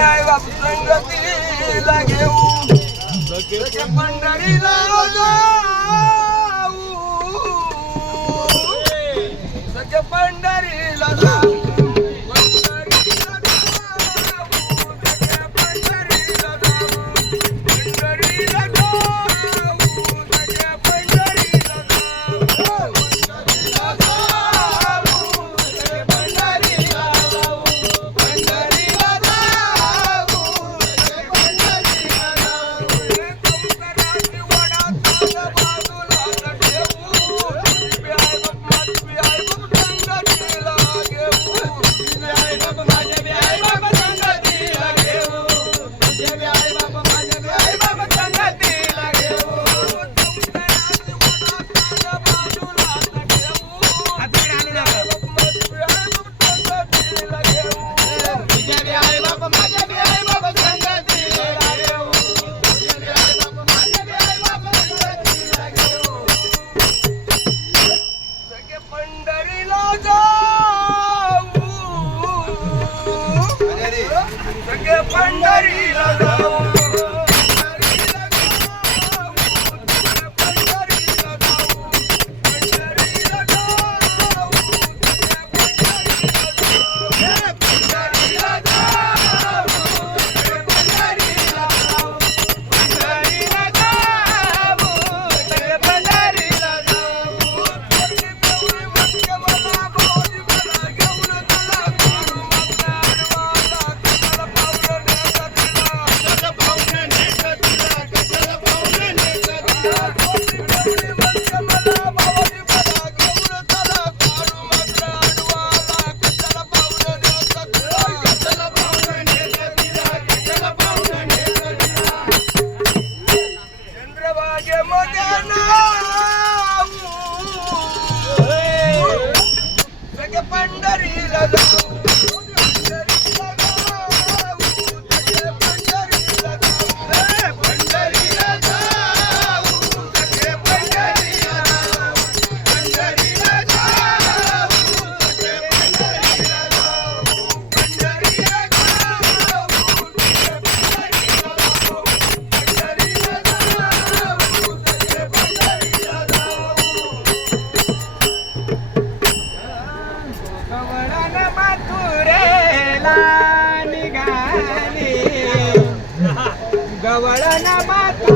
आहे बापू संगतीला घेऊ सखे पंढरीला जाऊ. सखे पंढरीला जाऊ. पंढरीला जाऊ. Guabaranapata.